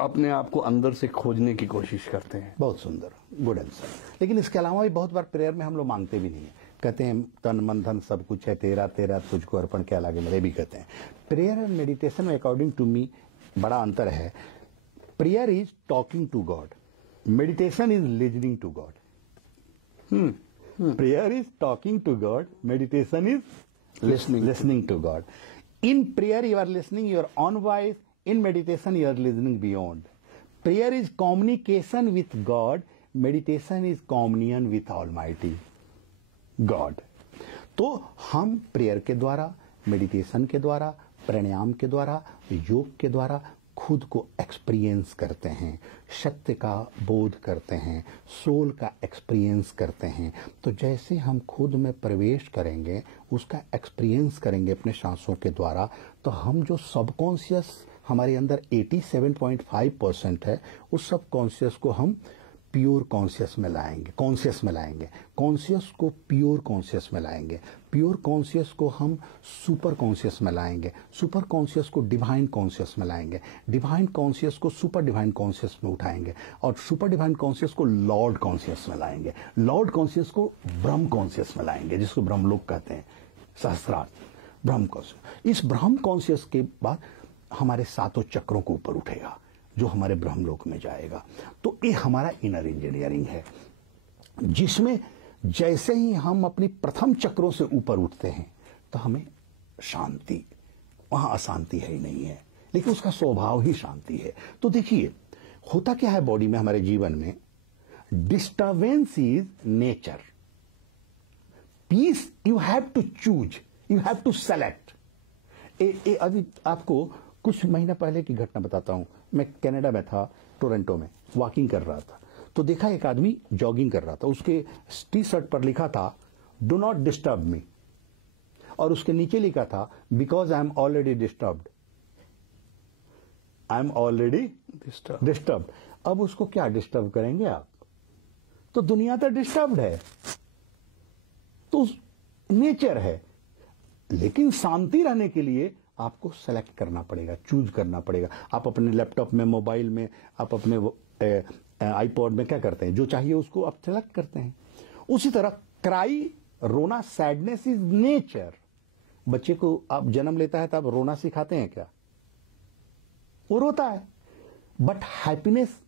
अपने आप को अंदर से खोजने की कोशिश करते हैं. बहुत सुंदर, गुड आंसर. लेकिन इसके अलावा भी बहुत बार प्रेयर में हम लोग मांगते भी नहीं है. कहते हैं तन मन धन सब कुछ है तेरा, तेरा तुझको अर्पण क्या लागे मेरे, भी कहते हैं. प्रेयर एंड मेडिटेशन में अकॉर्डिंग टू मी बड़ा अंतर है. Prayer is talking to God, meditation is listening to God. Prayer is talking to God, meditation is listening to God. In prayer you are listening your own voice, in meditation you are listening beyond. Prayer is communication with God, meditation is communion with Almighty God. तो हम prayer के द्वारा, meditation के द्वारा, प्राणायाम के द्वारा, योग के द्वारा खुद को एक्सपीरियंस करते हैं, सत्य का बोध करते हैं, सोल का एक्सपीरियंस करते हैं। तो जैसे हम खुद में प्रवेश करेंगे, उसका एक्सपीरियंस करेंगे अपने सांसों के द्वारा, तो हम जो सबकॉन्शियस हमारे अंदर 87.5% है, उस सबकॉन्शियस को हम प्योर कॉन्शियस में लाएंगे, कॉन्शियस को प्योर कॉन्शियस में लाएंगे, प्योर कॉन्शियस को हम सुपर कॉन्शियस में लाएंगे, सुपर कॉन्शियस को डिवाइन कॉन्शियस में लाएंगे, डिवाइन कॉन्शियस को सुपर डिवाइन कॉन्शियस में उठाएंगे, और सुपर डिवाइन कॉन्शियस को लॉर्ड कॉन्शियस में लाएंगे, लॉर्ड कॉन्शियस को ब्रह्म कॉन्शियस में लाएंगे, जिसको ब्रह्मलोक कहते हैं, सहस्रार ब्रह्म कॉन्शियस। इस ब्रह्म कॉन्शियस के बाद हमारे सातों चक्रों को ऊपर उठेगा, जो हमारे ब्रह्मलोक में जाएगा। तो ये हमारा इनर इंजीनियरिंग है, जिसमें जैसे ही हम अपनी प्रथम चक्रों से ऊपर उठते हैं तो हमें शांति, वहां अशांति है ही नहीं है, लेकिन उसका स्वभाव ही शांति है। तो देखिए होता क्या है बॉडी में, हमारे जीवन में, disturbance is nature, peace you have to choose, you have to select. अभी आपको कुछ महीना पहले की घटना बताता हूं। मैं कनाडा में था, टोरंटो में वॉकिंग कर रहा था, तो देखा एक आदमी जॉगिंग कर रहा था, उसके टी शर्ट पर लिखा था डू नॉट डिस्टर्ब मी, और उसके नीचे लिखा था because I am already disturbed, I am already disturbed. अब उसको क्या डिस्टर्ब करेंगे आप, तो दुनिया तो डिस्टर्ब्ड है, तो नेचर है। लेकिन शांति रहने के लिए आपको सेलेक्ट करना पड़ेगा, चूज करना पड़ेगा। आप अपने लैपटॉप में, मोबाइल में, आप अपने आईपॉड में क्या करते हैं, जो चाहिए उसको आप सेलेक्ट करते हैं। उसी तरह क्राई, रोना, सैडनेस इज नेचर। बच्चे को आप जन्म लेता है तो आप रोना सिखाते हैं क्या, वो रोता है। But happiness,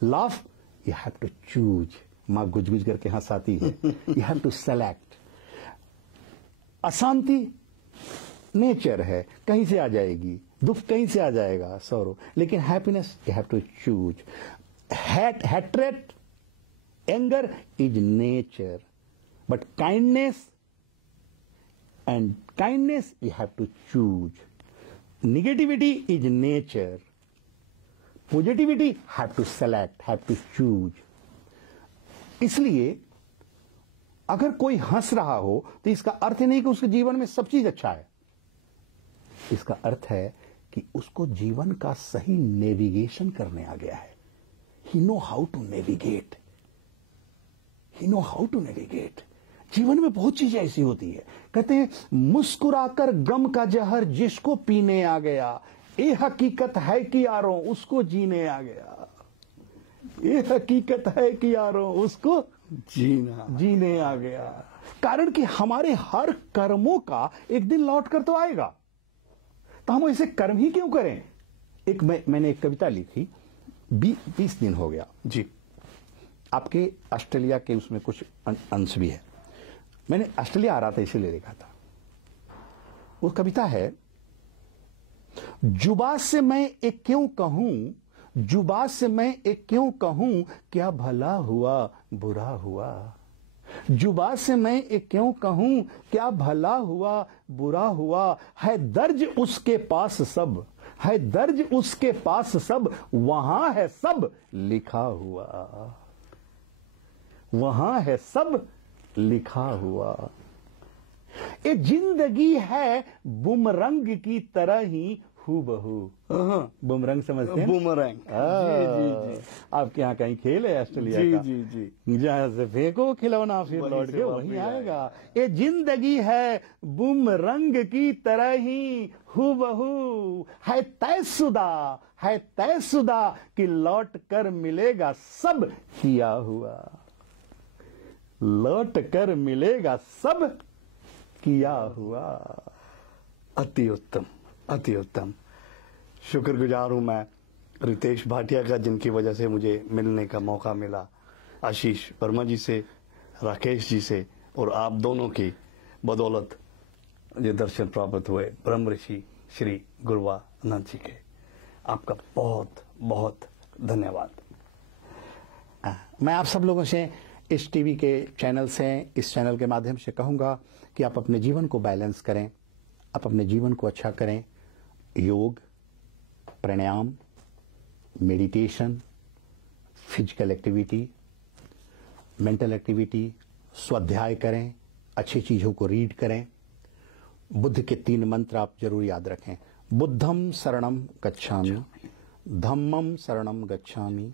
laugh, you have to choose. मां गुज गुज करके हंसाती है, यू हैव टू सेलेक्ट। अशांति नेचर है, कहीं से आ जाएगी, दुख कहीं से आ जाएगा, सॉरो। लेकिन happiness you have to choose. Hatred, anger is nature, but kindness you have to choose. Negativity is nature, positivity have to select, have to choose. इसलिए अगर कोई हंस रहा हो तो इसका अर्थ नहीं कि उसके जीवन में सब चीज अच्छा है, इसका अर्थ है कि उसको जीवन का सही नेविगेशन करने आ गया है। He know how to navigate, he know how to navigate. जीवन में बहुत चीजें ऐसी होती है, कहते हैं मुस्कुराकर गम का जहर जिसको पीने आ गया, ये हकीकत है कि यारों उसको जीने आ गया, ये हकीकत है कि यारों उसको जीने आ गया। कारण कि हमारे हर कर्मों का एक दिन लौट कर तो आएगा, तो हम ऐसे कर्म ही क्यों करें। मैंने एक कविता लिखी, 20 दिन हो गया जी, आपके ऑस्ट्रेलिया के उसमें कुछ अंश भी है। मैंने ऑस्ट्रेलिया आ रहा था इसीलिए लिखा था। वो कविता है, जुबा से मैं एक क्यों कहूं, जुबा से मैं एक क्यों कहूं, क्या भला हुआ बुरा हुआ। जुबा से मैं एक क्यों कहूं, क्या भला हुआ बुरा हुआ। है दर्ज उसके पास सब, है दर्ज उसके पास सब, वहां है सब लिखा हुआ, वहां है सब लिखा हुआ। ये जिंदगी है बुमरंग की तरह ही हूबहू। बुमरंग समझते हैं, बुमरंग। जी। आपके यहाँ कहीं खेल है ऑस्ट्रेलिया का? जी। जहां से फेंको खिलौना फिर लौट के वहीं आएगा। ये जिंदगी है बुमरंग की तरह ही हूबहू, है तयशुदा, है तयशुदा कि लौट कर मिलेगा सब किया हुआ, लौट कर मिलेगा सब किया हुआ। अति उत्तम, अति उत्तम। शुक्रगुजार हूं मैं रितेश भाटिया का, जिनकी वजह से मुझे मिलने का मौका मिला, आशीष वर्मा जी से, राकेश जी से, और आप दोनों की बदौलत ये दर्शन प्राप्त हुए ब्रह्म ऋषि श्री गुरुवानंद जी के। आपका बहुत बहुत धन्यवाद। मैं आप सब लोगों से इस टीवी के चैनल से, इस चैनल के माध्यम से कहूँगा कि आप अपने जीवन को बैलेंस करें, आप अपने जीवन को अच्छा करें। Yoga, pranayama, meditation, physical activity, mental activity, स्वाध्याय करें, अच्छी चीज़ों को रीड करें। बुद्ध के 3 मंत्र आप जरूर याद रखें। बुद्धम शरणम गच्छामि, धम्मम शरणम गच्छामि,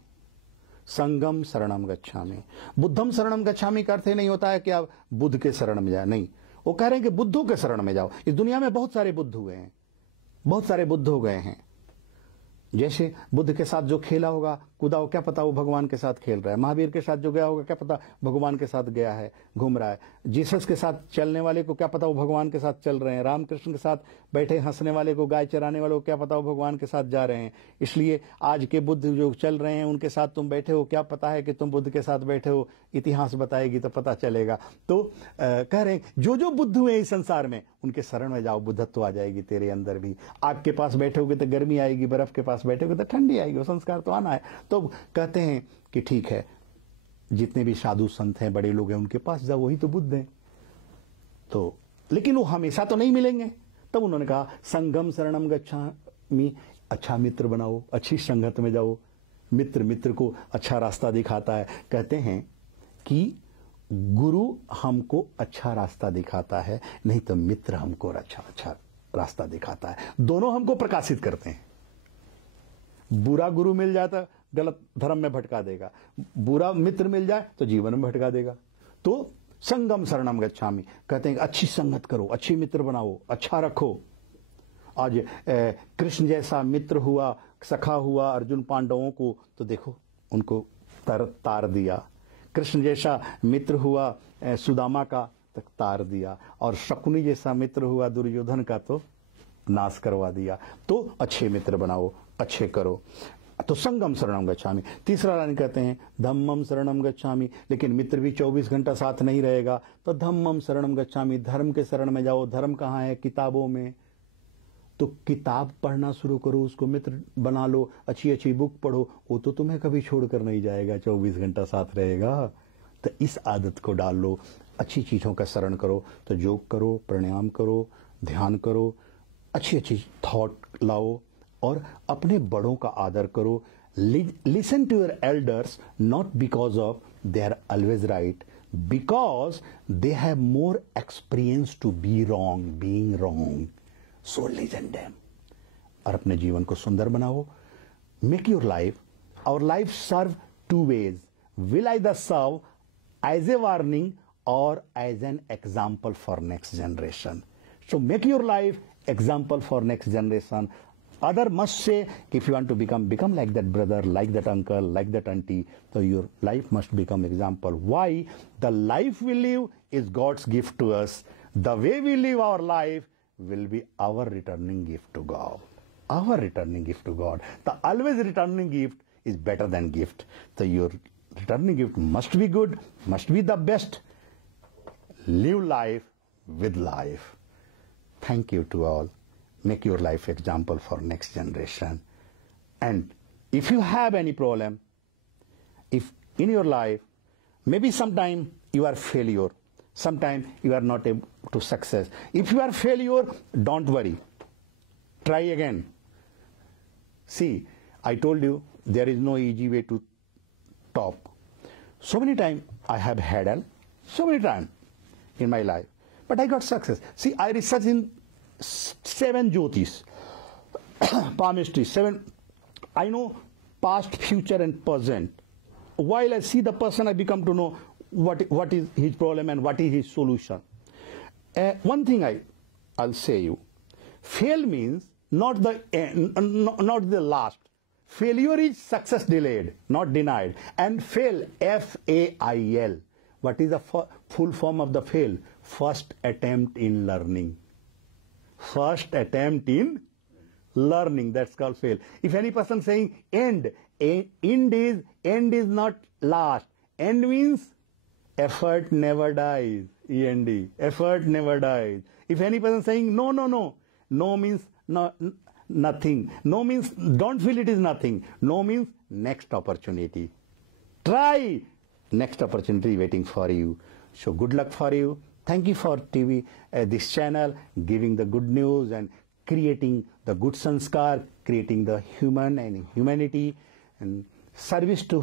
संगम शरणम गच्छामि। बुद्धम शरणम गच्छामि का अर्थ नहीं होता है कि आप बुद्ध के शरण में जाए, नहीं, वो कह रहे हैं कि बुद्धों के शरण में जाओ। इस दुनिया में बहुत सारे बुद्ध हुए हैं, बहुत सारे बुद्ध हो गए हैं। जैसे बुद्ध के साथ जो खेला होगा, कूदा हो, क्या पता वो भगवान के साथ खेल रहा है। महावीर के साथ जो गया होगा, क्या पता भगवान के साथ गया है, घूम रहा है। जीसस के साथ चलने वाले को क्या पता वो भगवान के साथ चल रहे हैं। रामकृष्ण के साथ बैठे हंसने वाले को, गाय चराने वाले को क्या पता वो भगवान के साथ जा रहे हैं। इसलिए आज के बुद्ध जो चल रहे हैं उनके साथ तुम बैठे हो, क्या पता है कि तुम बुद्ध के साथ बैठे हो, इतिहास बताएगी तो पता चलेगा। तो कह रहे हैं जो जो बुद्ध हुए इस संसार में उनके शरण में जाओ, बुद्धत्व आ जाएगी तेरे अंदर भी। आग के पास बैठोगे तो गर्मी आएगी, बर्फ के पास बैठोगे तो ठंडी आएगी, वो संस्कार तो आना है। तो कहते हैं कि ठीक है, जितने भी साधु संत हैं, बड़े लोग हैं, उनके पास जाओ, वही तो बुद्ध हैं। तो लेकिन वो हमेशा तो नहीं मिलेंगे। तब उन्होंने कहा संगम शरणम गच्छामि, अच्छा मित्र बनाओ, अच्छी संगत में जाओ। मित्र को अच्छा रास्ता दिखाता है। कहते हैं कि गुरु हमको अच्छा रास्ता दिखाता है, नहीं तो मित्र हमको अच्छा रास्ता दिखाता है। दोनों हमको प्रकाशित करते हैं। बुरा गुरु मिल जाए तो गलत धर्म में भटका देगा, बुरा मित्र मिल जाए तो जीवन में भटका देगा। तो संगम शरणम गच्छामि कहते हैं अच्छी संगत करो, अच्छी मित्र बनाओ, अच्छा रखो। आज कृष्ण जैसा मित्र हुआ, सखा हुआ अर्जुन पांडवों को, तो देखो उनको तार दिया। कृष्ण जैसा मित्र हुआ सुदामा का, तक तार दिया। और शकुनी जैसा मित्र हुआ दुर्योधन का, तो नाश करवा दिया। तो अच्छे मित्र बनाओ, अच्छे करो। तो संगम शरणम गच्छामि। तीसरा लाइन कहते हैं धम्मम शरणम गच्छामि। लेकिन मित्र भी 24 घंटा साथ नहीं रहेगा, तो धम्मम शरणम गच्छामि, धर्म के शरण में जाओ। धर्म कहाँ है? किताबों में। तो किताब पढ़ना शुरू करो, उसको मित्र बना लो, अच्छी अच्छी बुक पढ़ो। वो तो तुम्हें कभी छोड़कर नहीं जाएगा, 24 घंटा साथ रहेगा। तो इस आदत को डाल लो, अच्छी चीजों का शरण करो। तो योग करो, प्राणायाम करो, ध्यान करो, अच्छी अच्छी थॉट लाओ और अपने बड़ों का आदर करो। Listen to your elders, not because of they are always right, because they have more experience to be wrong, being wrong. So listen them. और अपने जीवन को सुंदर बनाओ। Make your life, our life serve 2 ways. Will either serve as a warning or as an example for next generation. So make your life example for next generation. Other must say, if you want to become like that brother, like that uncle, like that auntie, so your life must become example. Why? The life we live is God's gift to us. The way we live our life will be our returning gift to God. Our returning gift to God. The always returning gift is better than gift. So your returning gift must be good, must be the best. Live life with life. Thank you to all. Make your life example for next generation. And if you have any problem, if in your life, maybe sometime you are failure, sometime you are not able to success. If you are failure, don't worry. Try again. See, I told you there is no easy way to top. So many times I have had help, so many times in my life, but I got success. See, I researched in 7 Jyotis, palmistry, 7. I know past, future and present. While I see the person, I become to know what is his problem and what is his solution. One thing I'll say you, fail means not the end, not the last. Failure is success delayed, not denied. And fail, F-A-I-L. What is the full form of the fail? First attempt in learning. First attempt in learning. That's called fail. If any person saying end is not last. End means effort never dies. END. Effort never dies. If any person saying no. No means no, nothing. No means don't feel it is nothing. No means next opportunity. Try. next opportunity waiting for you. So good luck for you. Thank you for TV, this channel, giving the good news and creating the good sanskar, creating the human and humanity. And service to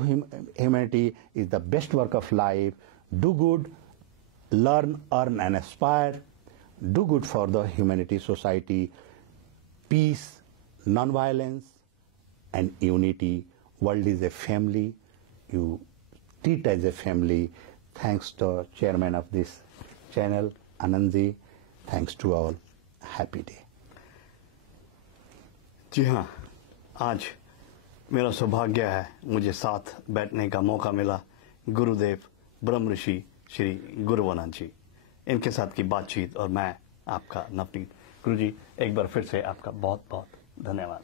humanity is the best work of life. Do good, learn, earn and aspire. Do good for the humanity, society, peace, non-violence and unity. World is a family. You treat as a family. Thanks to chairman of this channel, Anandji. Thanks to all. Happy day. जी हाँ, आज मेरा सौभाग्य है मुझे साथ बैठने का मौका मिला गुरुदेव ब्रह्म ऋषि श्री गुरुवनाथ जी, इनके साथ की बातचीत और मैं आपका नवनीत। गुरु जी, एक बार फिर से आपका बहुत बहुत धन्यवाद।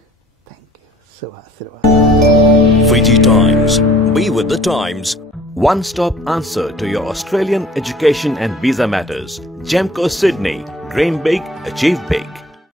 Thank you. Subhasirva. Fiji Times. Be with the times. One-stop answer to your Australian education and visa matters. GEMCO Sydney. Dream big, achieve big.